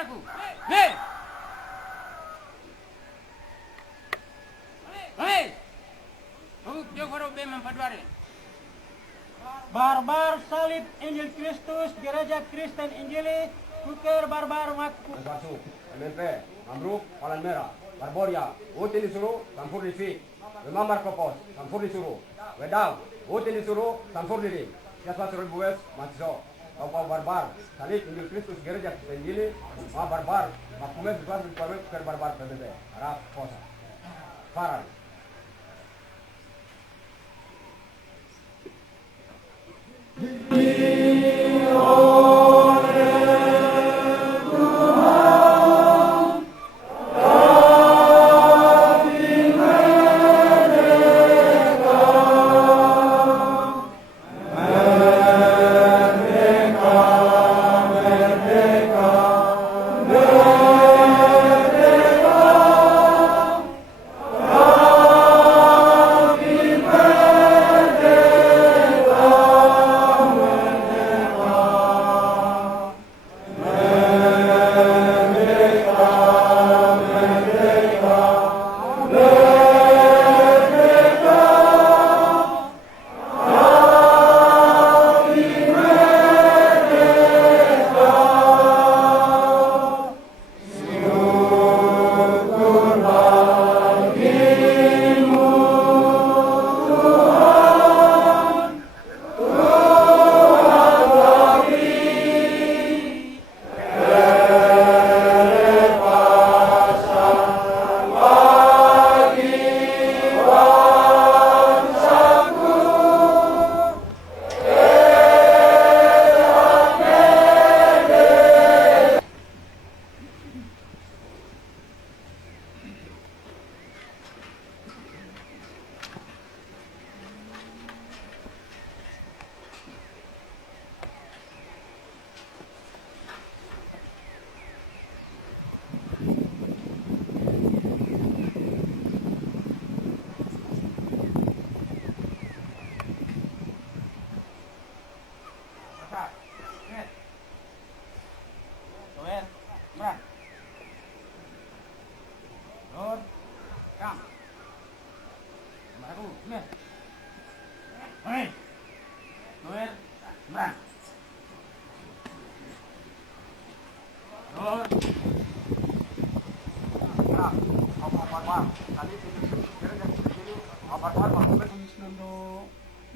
aku. Hei! Hei! Aku jauh harus memang paduare. Barbar salib Injil Kristus Gereja Kristen Injili Kuker barbar waktu Masuk, MNP, Amruk, Palan Merah, Barboria, Uti disuruh, campur di sini. Memamar kopos, campur disuruh. Wedang, Uti disuruh, campur di sini. Siapa suruh bues, masuk. Kau barbar, salib Injil Kristus Gereja Kristen Injili, ma barbar, makumes sesuatu kuker barbar PBB. Harap kosa. Farang.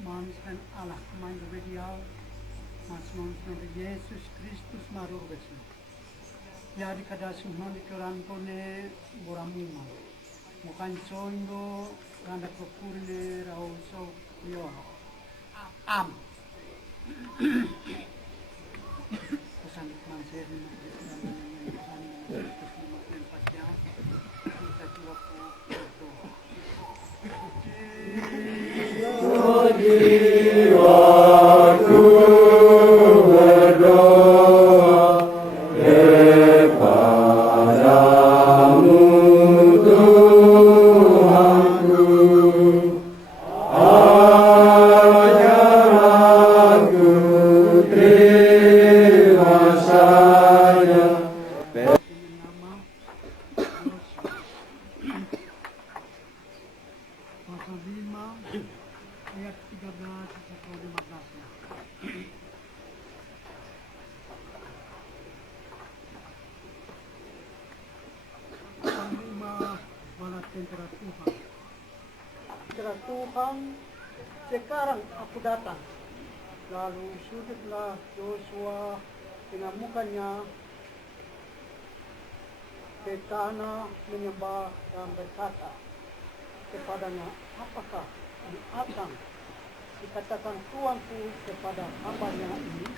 Manusia Allah main beliau manusia Yesus Kristus marur besu ya di kada sunan di keran kone boramuma bukan condo randa kopurne rau so yo am pesan manusia ini pasal 5 ayat 13 sampai 15-nya. Pasal 5 bala tentara Tuhan. Tentara Tuhan, sekarang aku datang. Lalu sujudlah Yosua dengan mukanya ke tanah menyembah dan berkata kepadanya, apakah ini akan dikatakan tuanku kepada hambanya ini?